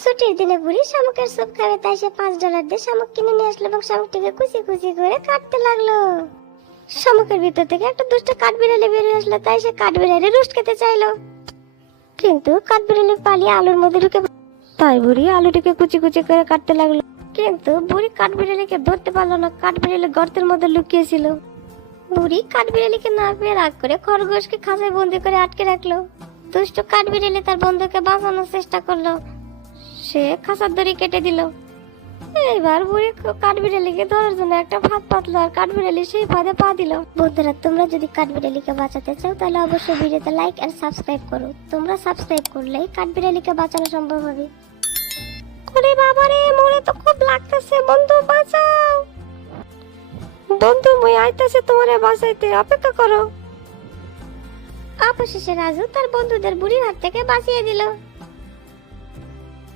ছুটির দিনে বুড়ি শামুকের স্যুপ খাবে, তাই সে $5 দিয়ে শামুক কিনে নিয়ে আসলো এবং শামুকটিকে কুচি কুচি করে কাটতে লাগলো। শামুকের ভিতর থেকে একটা দুষ্ট কাঠবিড়ালি বেরিয়ে আসলো, তাই সে কাঠবিড়ালি রোস্ট খেতে চাইলো, কিন্তু কাঠবিড়ালি পালিয়ে আলুর মধ্যে ঢুকে, তাই বুড়ি আলুটিকে কুচি কুচি করে কাটতে লাগলো, কিন্তু বুড়ি কাঠবিড়ালিকে ধরতে পারলো না, কাঠবিড়ালি গর্তের মধ্যে লুকিয়েছিল। বুড়ি কাঠবিড়ালিকে না পেয়ে রাগ করে খরগোশকে খাঁচায় বন্দি করে আটকে রাখলো। দুষ্ট কাঠবিড়ালি তার বন্ধুকে বাঁচানোর চেষ্টা করলো, সে খাঁচার দড়ি কেটে দিল। এবার বুড়ি কাঠবিড়ালিকে ধরার জন্য একটা ফাঁদ পাতলো, আর কাঠবিড়ালি সেই ফাঁদে পা দিল। বন্ধুরা, তোমরা যদি কাঠবিড়ালিকে বাঁচাতে চাও তাহলে অবশ্যই ভিডিওতে লাইক আর সাবস্ক্রাইব করো। তোমরা সাবস্ক্রাইব করলেই কাঠবিড়ালিকে বাঁচানো সম্ভব হবে। ওরে বাবারে, মরে তো খুব লাগতেছে, বন্ধু বাঁচাও। বন্ধু, মই আইতাছে তোমারে বাঁচাইতে, অপেক্ষা করো। অবশেষে রাজু তার বন্ধুদের বুড়ির হাত থেকে বাঁচিয়ে দিল।